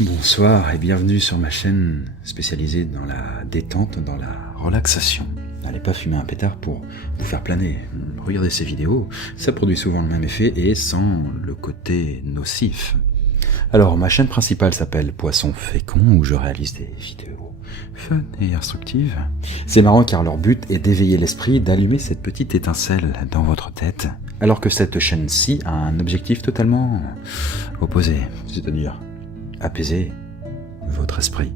Bonsoir et bienvenue sur ma chaîne spécialisée dans la détente, dans la relaxation. N'allez pas fumer un pétard pour vous faire planer. Regardez ces vidéos, ça produit souvent le même effet et sans le côté nocif. Alors ma chaîne principale s'appelle Poisson Fécond où je réalise des vidéos fun et instructives. C'est marrant car leur but est d'éveiller l'esprit, d'allumer cette petite étincelle dans votre tête, alors que cette chaîne-ci a un objectif totalement opposé, c'est-à-dire apaiser votre esprit,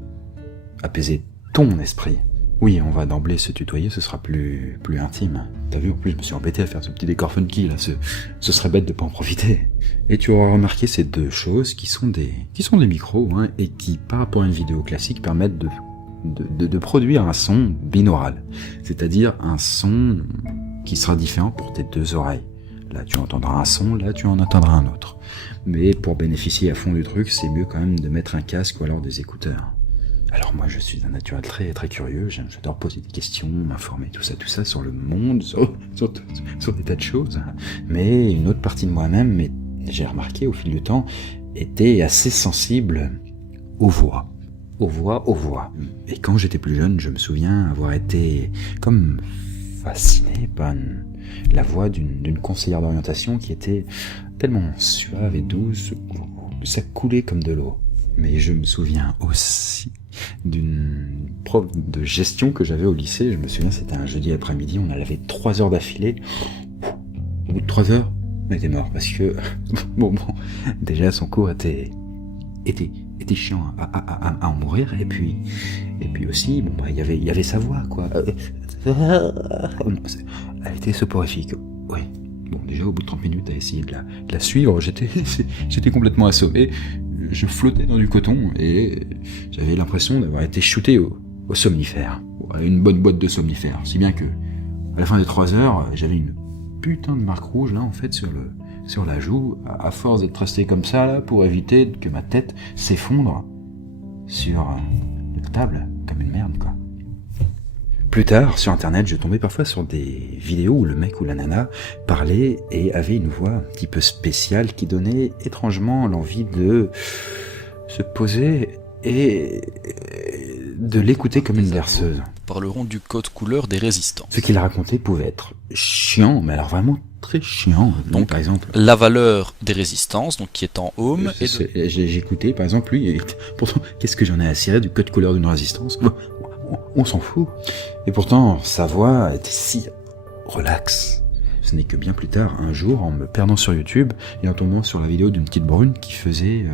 apaiser ton esprit. Oui, on va d'emblée se tutoyer, ce sera plus intime. T'as vu, en plus je me suis embêté à faire ce petit décor funky là, ce serait bête de pas en profiter. Et tu auras remarqué ces deux choses qui sont des micros, hein, et qui par rapport à une vidéo classique permettent de produire un son binaural, c'est-à-dire un son qui sera différent pour tes deux oreilles. Là tu entendras un son, là tu en entendras un autre. Mais pour bénéficier à fond du truc, c'est mieux quand même de mettre un casque ou alors des écouteurs. Alors moi je suis un naturel très curieux, j'adore poser des questions, m'informer, tout ça sur le monde, sur des tas de choses. Mais une autre partie de moi-même, j'ai remarqué au fil du temps, était assez sensible aux voix. Aux voix. Et quand j'étais plus jeune, je me souviens avoir été comme fasciné par la voix d'une conseillère d'orientation qui était tellement suave et douce, ça coulait comme de l'eau. Mais je me souviens aussi d'une prof de gestion que j'avais au lycée. Je me souviens, c'était un jeudi après-midi, on en avait 3 heures d'affilée. Au bout de 3 heures, on était mort parce que bon, déjà son cours était chiant à en mourir, et puis aussi il y avait sa voix quoi. Elle était soporifique. Oui. Bon, déjà au bout de 30 minutes à essayer de la suivre, j'étais complètement assommé. Je flottais dans du coton et j'avais l'impression d'avoir été shooté au somnifère, à une bonne boîte de somnifères, si bien que à la fin des 3 heures, j'avais une putain de marque rouge là en fait sur la joue, à force d'être resté comme ça là pour éviter que ma tête s'effondre sur la table comme une merde quoi. Plus tard, sur internet, je tombais parfois sur des vidéos où le mec ou la nana parlait et avait une voix un petit peu spéciale qui donnait étrangement l'envie de se poser et de l'écouter comme une berceuse. Parleront du code couleur des résistants. Ce qu'il racontait pouvait être chiant, mais alors vraiment très chiant. Donc, par exemple, la valeur des résistances, donc qui est en ohm. J'ai écouté, par exemple, lui, pourtant, qu'est-ce que j'en ai à cirer du code couleur d'une résistance ? On s'en fout. Et pourtant, sa voix était si relaxe. Ce n'est que bien plus tard, un jour, en me perdant sur YouTube et en tombant sur la vidéo d'une petite brune qui faisait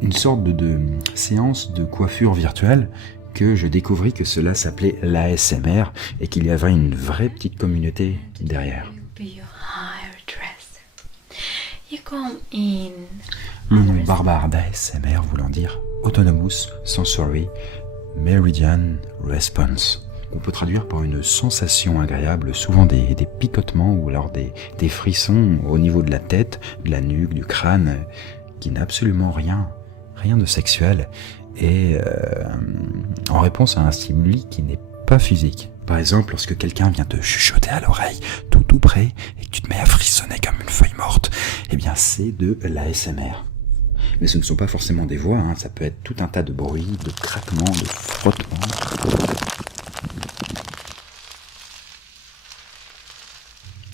une sorte de séance de coiffure virtuelle, que je découvris que cela s'appelait l'ASMR et qu'il y avait une vraie petite communauté derrière. Le nom barbare d'ASMR voulant dire Autonomous Sensory Meridian Response. On peut traduire par une sensation agréable, souvent des picotements ou alors des frissons au niveau de la tête, de la nuque, du crâne, qui n'a absolument rien de sexuel, et en réponse à un stimuli qui n'est pas physique. Par exemple, lorsque quelqu'un vient te chuchoter à l'oreille, tout près, et que tu te mets à frissonner comme une feuille morte, eh bien c'est de l'ASMR. Mais ce ne sont pas forcément des voix, hein, ça peut être tout un tas de bruits, de craquements, de frottements.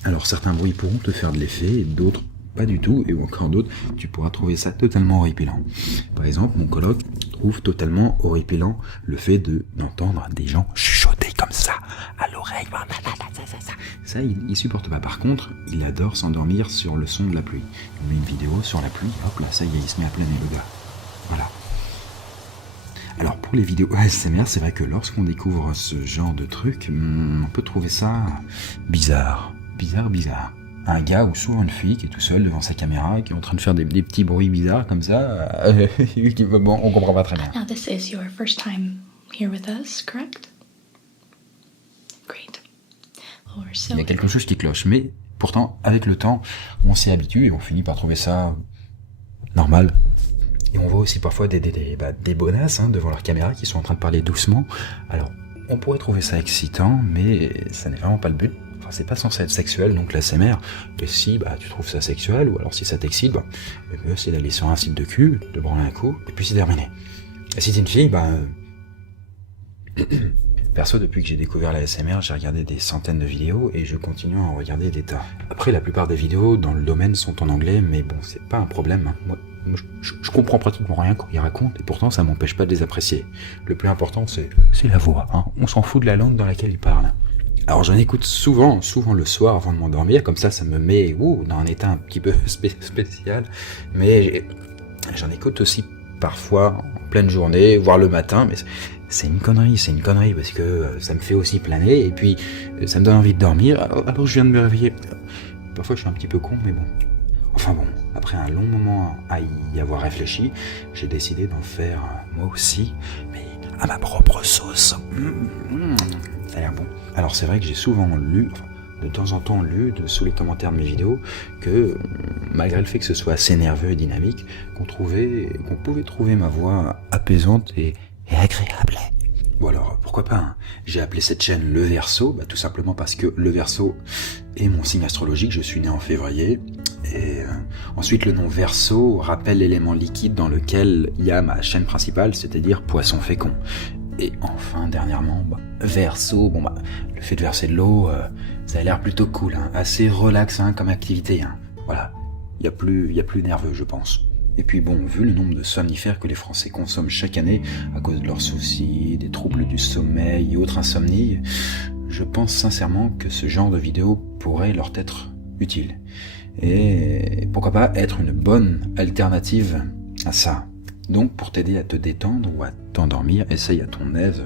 Alors certains bruits pourront te faire de l'effet, d'autres pas du tout, et encore d'autres, tu pourras trouver ça totalement horripilant. Par exemple, mon coloc trouve totalement horripilant le fait d'entendre des gens chuchoter comme ça, à l'oreille. Ça, il supporte pas. Par contre, il adore s'endormir sur le son de la pluie. Il met une vidéo sur la pluie, hop là, ça y est, il se met à planer le gars. Voilà. Alors pour les vidéos ASMR, c'est vrai que lorsqu'on découvre ce genre de truc, on peut trouver ça bizarre. Un gars ou souvent une fille qui est tout seul devant sa caméra et qui est en train de faire des petits bruits bizarres comme ça, bon, on comprend pas très bien. Now this is your first time here with us, correct? Great. Well, we're so... Il y a quelque chose qui cloche, mais pourtant, avec le temps, on s'y habitue et on finit par trouver ça normal. Et on voit aussi parfois des bonasses devant leur caméra qui sont en train de parler doucement. Alors, on pourrait trouver ça excitant, mais ça n'est vraiment pas le but. Enfin, c'est pas censé être sexuel, donc l'ASMR, et si tu trouves ça sexuel, ou alors si ça t'excite, le mieux c'est d'aller sur un site de cul, de branler un coup, et puis c'est terminé. Et si t'es une fille, perso, depuis que j'ai découvert la ASMR, j'ai regardé des centaines de vidéos et je continue à en regarder des tas. Après, la plupart des vidéos dans le domaine sont en anglais, mais bon, c'est pas un problème. Hein. Moi, je comprends pratiquement rien quand ils racontent et pourtant ça m'empêche pas de les apprécier. Le plus important, c'est la voix. Hein. On s'en fout de la langue dans laquelle ils parlent. Alors j'en écoute souvent le soir avant de m'endormir, comme ça me met dans un état un petit peu spécial, mais j'en écoute aussi parfois en pleine journée, voire le matin, mais c'est une connerie, parce que ça me fait aussi planer, et puis ça me donne envie de dormir, alors je viens de me réveiller. Parfois je suis un petit peu con, mais bon. Enfin bon, après un long moment à y avoir réfléchi, j'ai décidé d'en faire moi aussi, mais à ma propre sauce. Ça a l'air bon. Alors c'est vrai que j'ai souvent lu, de temps en temps lu sous les commentaires de mes vidéos, que malgré le fait que ce soit assez nerveux et dynamique, qu'on pouvait trouver ma voix apaisante et agréable. Bon alors, pourquoi pas, hein. J'ai appelé cette chaîne Le Verseau, tout simplement parce que le Verseau est mon signe astrologique, je suis né en février, et ensuite le nom Verseau rappelle l'élément liquide dans lequel il y a ma chaîne principale, c'est-à-dire poisson fécond. Et enfin, dernièrement, Verseau, le fait de verser de l'eau, ça a l'air plutôt cool, hein, assez relax comme activité. Hein. Voilà, il y a plus nerveux, je pense. Et puis bon, vu le nombre de somnifères que les Français consomment chaque année à cause de leurs soucis, des troubles du sommeil et autres insomnies, je pense sincèrement que ce genre de vidéo pourrait leur être utile. Et pourquoi pas être une bonne alternative à ça. Donc pour t'aider à te détendre ou à t'endormir, essaye à ton aise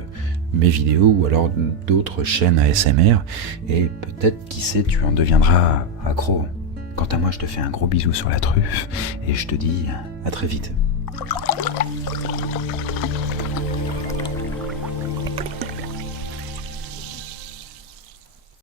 mes vidéos ou alors d'autres chaînes ASMR et peut-être, qui sait, tu en deviendras accro. Quant à moi, je te fais un gros bisou sur la truffe et je te dis à très vite.